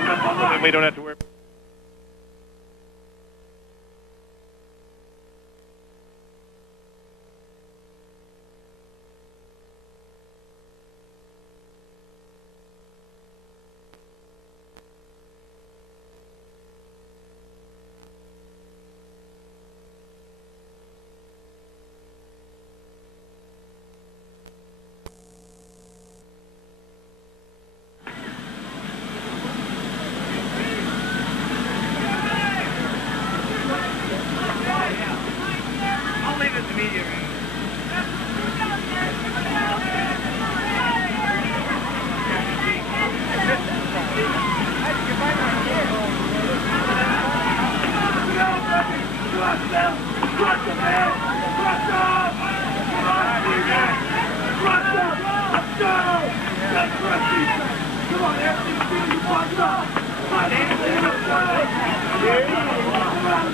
Then we don't have to worry.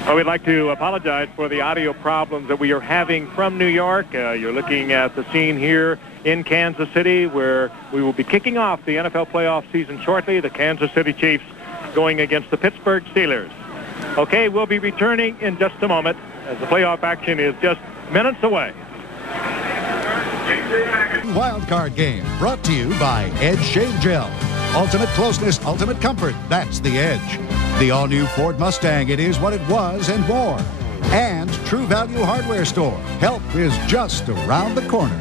Well, we'd like to apologize for the audio problems that we are having from New York. You're looking at the scene here in Kansas City, where we will be kicking off the NFL playoff season shortly. The Kansas City Chiefs going against the Pittsburgh Steelers. Okay, we'll be returning in just a moment as the playoff action is just minutes away. Wildcard game brought to you by Edge Shave Gel. Ultimate closeness, ultimate comfort. That's the Edge. The all-new Ford Mustang, it is what it was and more. And True Value Hardware Store. Help is just around the corner.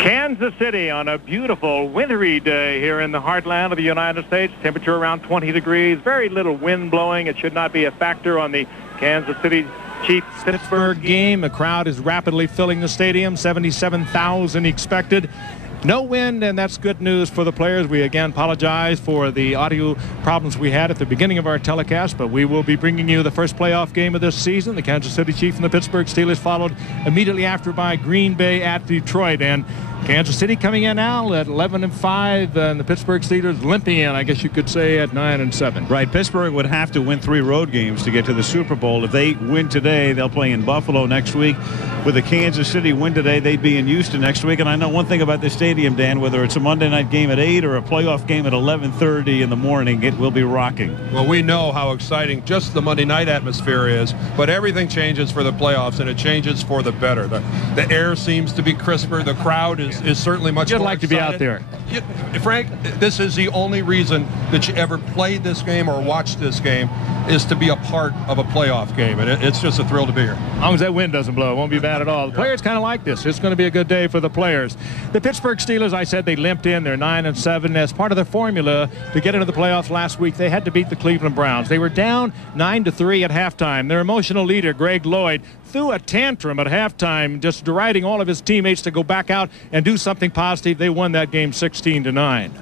Kansas City on a beautiful wintry day here in the heartland of the United States. Temperature around 20 degrees. Very little wind blowing. It should not be a factor on the Kansas City Chiefs Pittsburgh game. A crowd is rapidly filling the stadium. 77,000 expected. No wind, and that's good news for the players. We again apologize for the audio problems we had at the beginning of our telecast, but we will be bringing you the first playoff game of this season. The Kansas City Chiefs and the Pittsburgh Steelers, followed immediately after by Green Bay at Detroit. And Kansas City coming in now at 11-5, and the Pittsburgh Steelers limping in, I guess you could say, at 9-7. Right. Pittsburgh would have to win 3 road games to get to the Super Bowl. If they win today, they'll play in Buffalo next week. With the Kansas City win today, they'd be in Houston next week. And I know one thing about this stadium, Dan, whether it's a Monday night game at 8 or a playoff game at 11:30 in the morning, it will be rocking. Well, we know how exciting just the Monday night atmosphere is, but everything changes for the playoffs, and it changes for the better. The air seems to be crisper. The crowd is certainly much more You'd like to be out there. Frank, this is the only reason that you ever played this game or watched this game, is to be a part of a playoff game, and it's just a thrill to be here. As long as that wind doesn't blow, it won't be bad at all. The players kind of like this. It's going to be a good day for the players. The Pittsburgh Steelers, I said they limped in. They're 9-7. As part of their formula to get into the playoffs last week, they had to beat the Cleveland Browns. They were down 9-3 at halftime. Their emotional leader, Greg Lloyd, threw a tantrum at halftime, just deriding all of his teammates to go back out and do something positive. They won that game 16-9.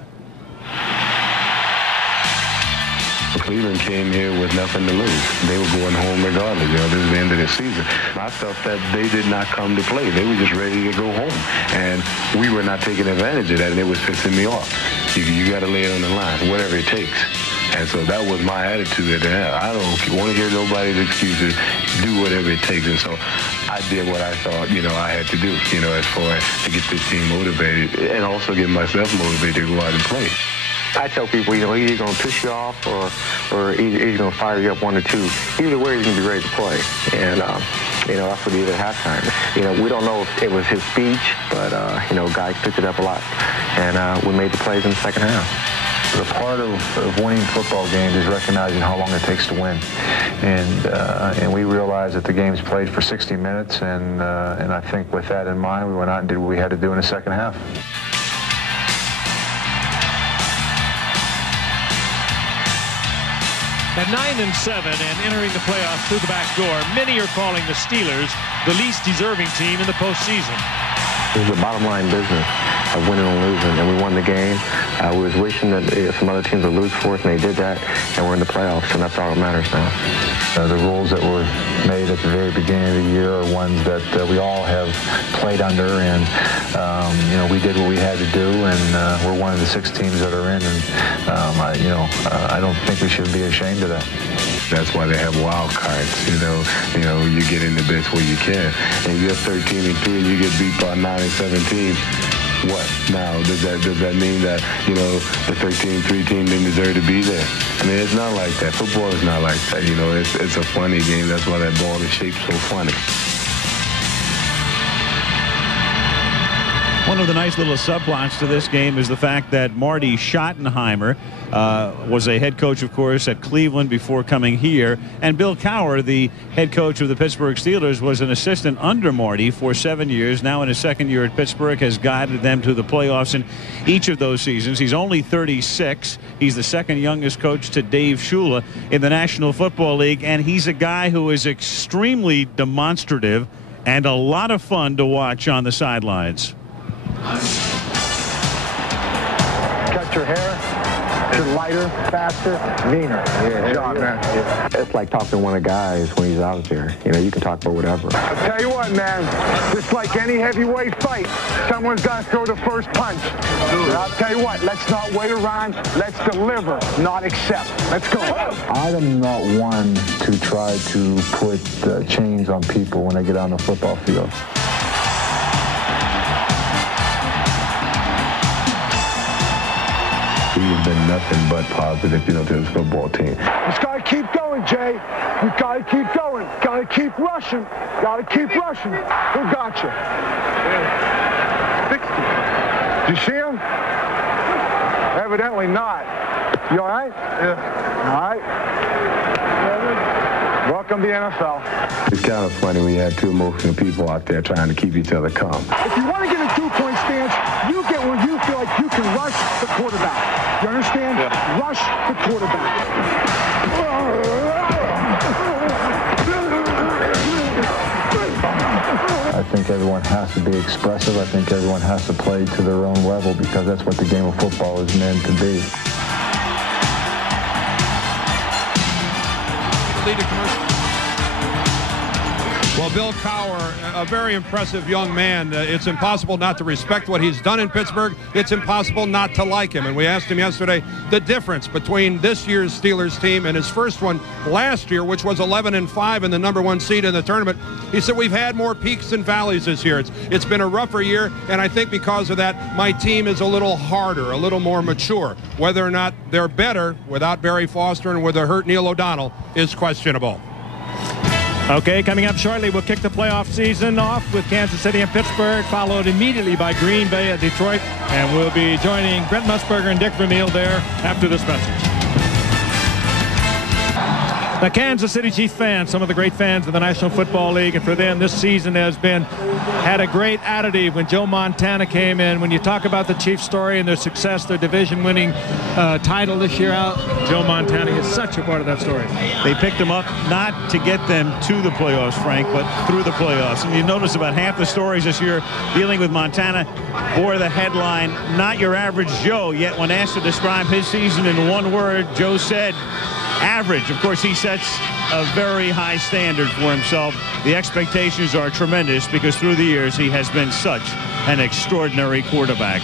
Cleveland came here with nothing to lose. They were going home regardless. You know, this is the end of the season. I felt that they did not come to play. They were just ready to go home. And we were not taking advantage of that, and it was pissing me off. You got to lay it on the line, whatever it takes. And so that was my attitude. I don't want to hear nobody's excuses. Do whatever it takes. And so I did what I thought, I had to do, as far as to get this team motivated and also get myself motivated to go out and play. I tell people, either going to piss you off or he's going to fire you up 1 or 2. Either way, he's going to be ready to play. And, that's what he did at halftime. We don't know if it was his speech, but, guys picked it up a lot. And we made the plays in the second half. The part of winning football games is recognizing how long it takes to win. And we realized that the game's played for 60 minutes, and I think with that in mind, we went out and did what we had to do in the second half. At 9-7 and entering the playoffs through the back door, many are calling the Steelers the least deserving team in the postseason. It was a bottom line business of winning and losing, and we won the game. We was wishing that some other teams would lose for us, and they did that, and we're in the playoffs, and that's all that matters now. The rules that were made at the very beginning of the year are ones that we all have played under, and we did what we had to do, and we're one of the 6 teams that are in, and I don't think we should be ashamed of that. That's why they have wild cards. You get in the best way you can, and you're 13-3, you get beat by 9-17. what? Now, does that mean that, you know, the 13-3 team didn't deserve to be there? I mean, it's not like that. Football is not like that. You know, it's a funny game. That's why that ball is shaped so funny. One of the nice little subplots to this game is the fact that Marty Schottenheimer was a head coach, of course, at Cleveland before coming here. And Bill Cowher, the head coach of the Pittsburgh Steelers, was an assistant under Marty for 7 years. Now in his second year at Pittsburgh, has guided them to the playoffs in each of those seasons. He's only 36. He's the second youngest coach to Dave Shula in the National Football League. And he's a guy who is extremely demonstrative and a lot of fun to watch on the sidelines. Cut your hair. You're lighter, faster, meaner. Yeah, Good job, man. Yeah. It's like talking to one of the guys when he's out there. You know, you can talk about whatever. I'll tell you what, man. Just like any heavyweight fight, someone's got to throw the first punch. And I'll tell you what, let's not wait around. Let's deliver, not accept. Let's go. I'm not one to try to put chains on people when they get on the football field. We've been nothing but positive, you know, to this football team. Just got to keep going, Jay. You got to keep going. Got to keep rushing. Got to keep rushing. Who got you? 60. Did you see him? Evidently not. You all right? Yeah. All right. Welcome to the NFL. It's kind of funny when you have two emotional people out there trying to keep each other calm. If you want to get a two-point stance, you get where you feel like you can rush the quarterback. You understand? Yeah. Rush the quarterback. I think everyone has to be expressive. I think everyone has to play to their own level because that's what the game of football is meant to be. Lead to commercial. Well, Bill Cowher, a very impressive young man. It's impossible not to respect what he's done in Pittsburgh. It's impossible not to like him. And we asked him yesterday the difference between this year's Steelers team and his first one last year, which was 11-5 and the #1 seed in the tournament. He said, we've had more peaks and valleys this year. It's been a rougher year, and I think because of that, my team is a little harder, a little more mature. Whether or not they're better without Barry Foster and with a hurt Neil O'Donnell is questionable. Okay, coming up shortly, we'll kick the playoff season off with Kansas City and Pittsburgh, followed immediately by Green Bay at Detroit. And we'll be joining Brent Musburger and Dick Vermeil there after this message. The Kansas City Chiefs fans, some of the great fans of the National Football League, and for them this season had a great additive when Joe Montana came in. When you talk about the Chiefs story and their success, their division-winning title this year out, Joe Montana is such a part of that story. They picked him up not to get them to the playoffs, Frank, but through the playoffs. And you notice about half the stories this year dealing with Montana bore the headline, not your average Joe, yet when asked to describe his season in one word, Joe said, average. Of course, he sets a very high standard for himself. The expectations are tremendous because through the years he has been such an extraordinary quarterback.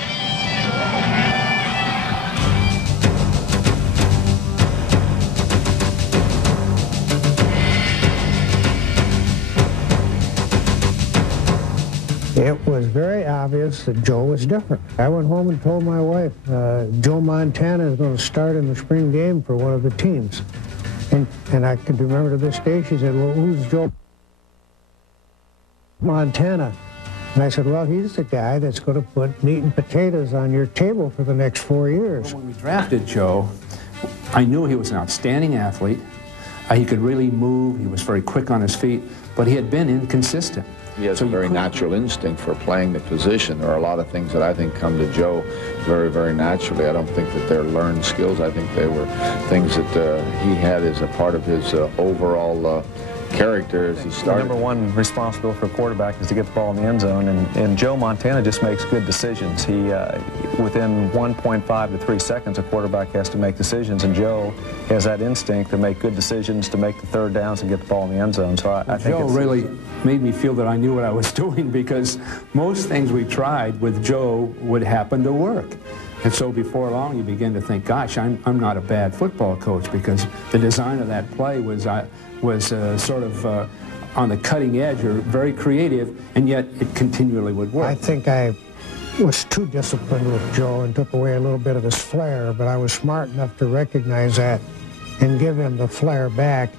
It was very obvious that Joe was different. I went home and told my wife, Joe Montana is going to start in the spring game for one of the teams. And I can remember to this day, she said, well, who's Joe Montana? And I said, well, he's the guy that's going to put meat and potatoes on your table for the next 4 years. When we drafted Joe, I knew he was an outstanding athlete. He could really move. He was very quick on his feet, but he had been inconsistent. He has a very natural instinct for playing the position. There are a lot of things that I think come to Joe very, very naturally. I don't think that they're learned skills. I think they were things that he had as a part of his overall character as he started. Number one responsibility for a quarterback is to get the ball in the end zone, and Joe Montana just makes good decisions. He, within 1.5 to 3 seconds, a quarterback has to make decisions, and Joe has that instinct to make good decisions, to make the third downs and get the ball in the end zone. So I think Joe really made me feel that I knew what I was doing, because most things we tried with Joe would happen to work. And so before long, you begin to think, gosh, I'm not a bad football coach, because the design of that play was sort of on the cutting edge, or very creative, and yet it continually would work. I think I was too disciplined with Joe and took away a little bit of his flair, but I was smart enough to recognize that and give him the flair back.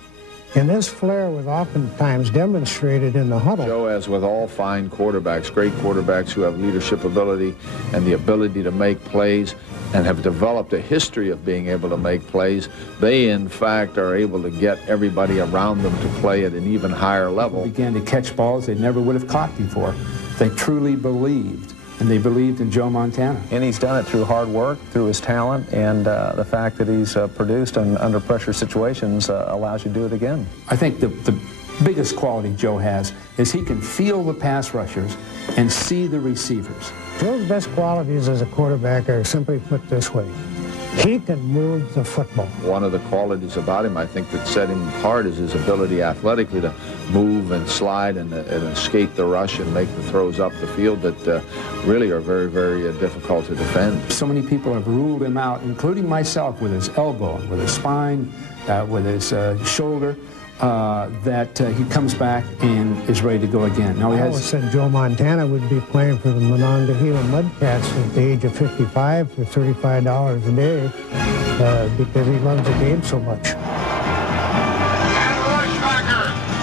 And this flair was oftentimes demonstrated in the huddle. Joe, as with all fine quarterbacks, great quarterbacks who have leadership ability and the ability to make plays and have developed a history of being able to make plays, they in fact are able to get everybody around them to play at an even higher level. They began to catch balls they never would have caught before. They truly believed, and they believed in Joe Montana. And he's done it through hard work, through his talent, and the fact that he's produced in under pressure situations allows you to do it again. I think the biggest quality Joe has is he can feel the pass rushers and see the receivers. Joe's best qualities as a quarterback are simply put this way. He can move the football. One of the qualities about him, I think, that set him apart is his ability athletically to move and slide and escape the rush and make the throws up the field that really are very, very difficult to defend. So many people have ruled him out, including myself, with his elbow, with his spine, with his shoulder, that he comes back and is ready to go again. Now, I always said Joe Montana would be playing for the Monongahela Mudcats at the age of 55 for $35 a day because he loves the game so much.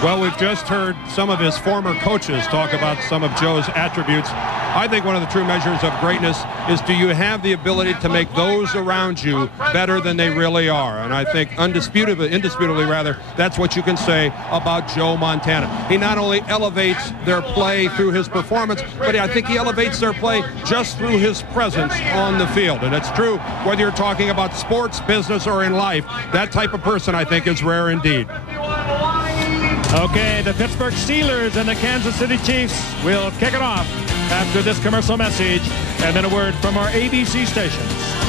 Well, we've just heard some of his former coaches talk about some of Joe's attributes. I think one of the true measures of greatness is, do you have the ability to make those around you better than they really are? And I think indisputably, that's what you can say about Joe Montana. He not only elevates their play through his performance, but I think he elevates their play just through his presence on the field. And it's true whether you're talking about sports, business, or in life. That type of person, I think, is rare indeed. Okay, the Pittsburgh Steelers and the Kansas City Chiefs will kick it off after this commercial message and then a word from our ABC stations.